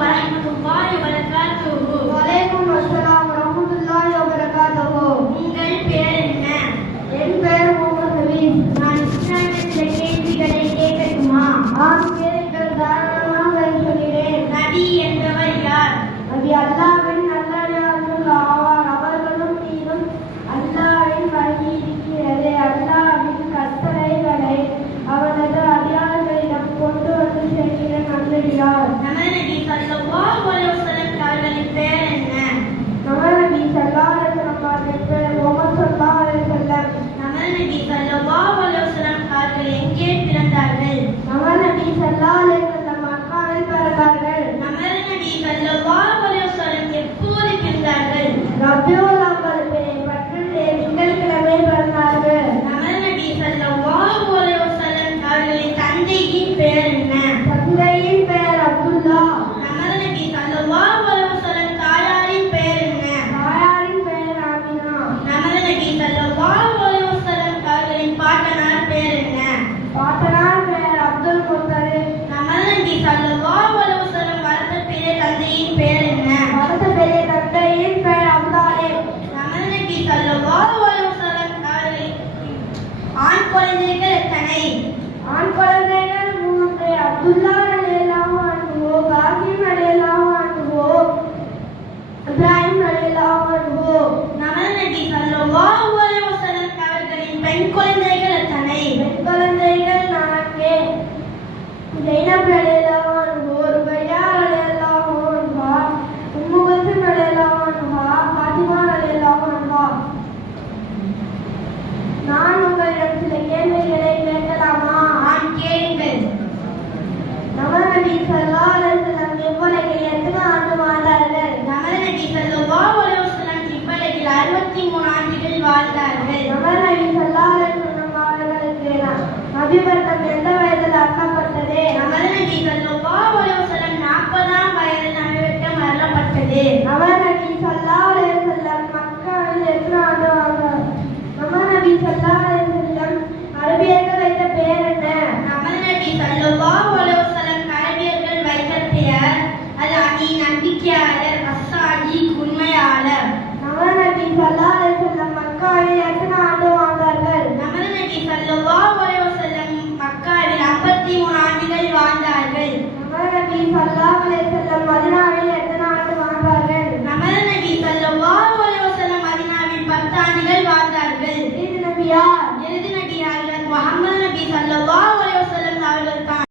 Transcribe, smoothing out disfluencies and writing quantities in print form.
வரஹ்மத்துல்லாஹி வபரகாத்துஹு. வலைக்கும் அஸ்ஸலாம் வரஹ்மத்துல்லாஹி வபரகாத்துஹு. உங்கள் பெயர் என்ன? என் பெயர் முகமது ஹபீப். நான் இஸ்லாமிய சில கேள்விகளை கேட்கட்டுமா? ஆம், கேளுங்கள், தாராளமாக சொல்கிறேன். நபி என்பவர் யார்? நபி அல்லாஹ்வின் நல்லடியார்கள் ஆவார். அவர்களும் மீதும் அல்லாஹ்வின் வழி இருக்கிறது. அல்லாஹ்வின் கட்டளைகளை அவனது அடியார்களிடம் கொண்டு வந்து சேர்க்கிற நல்லடியார். நமது நபி ஸல்லல்லாஹு அலைஹி வஸல்லம் அவர்களின் பெயர் என்ன? நமது நபி ஸல்லல்லாஹு அலைஹி வஸல்லம் அவர்களின் பெயர் முஹம்மது ஸல்லல்லாஹு அலைஹி வஸல்லம். நமது நபி ஸல்லல்லாஹு அலைஹி வஸல்லம் அவர்கள் எங்கே பிறந்தார்கள்? நமது நபி ஸல்லல்லாஹு அலைஹி வஸல்லம் மக்காவில் பிறந்தார்கள். நமது நபி ஸல்லல்லாஹு அலைஹி வஸல்லம் எப்போது பிறந்தார்கள்? ரபியுல் அவ்வல் பற்றிய திங்கட்கிழமை பிறந்தார்கள். நமது நபி ஸல்லல்லாஹு அலைஹி வஸல்லம் அவர்களின் தந்தையின் பெயர் என்ன? தந்தையின் பெயர் அப்துல்லா. நமது நபி ஸல்லல்லாஹு அலைஹி வஸல்லம் தாயாரின் பெயர் என்ன? தாயாரின் பெயர் ஆமினா. நமது நபி ஸல்லல்லாஹு அலைஹி வஸல்லம் அவர்களின் பாட்டனார் பெயர் என்ன? பாட்டனார் பெயர் அப்துல் முத்தலிப். நமது நபி ஸல்லல்லாஹு அலைஹி வஸல்லம் வளர்த்த பெரிய தந்தையின் பெயர் என்ன? அடுத்த பெரிய தந்தையின் பெயர் அப்தாலிப். நமது நபி ஸல்லல்லாஹு அலைஹி வஸல்லம் அவர்களின் ஆண் குழந்தைகள் எத்தனை? ஆண் குழந்தைகள் 3. அப்துல்லா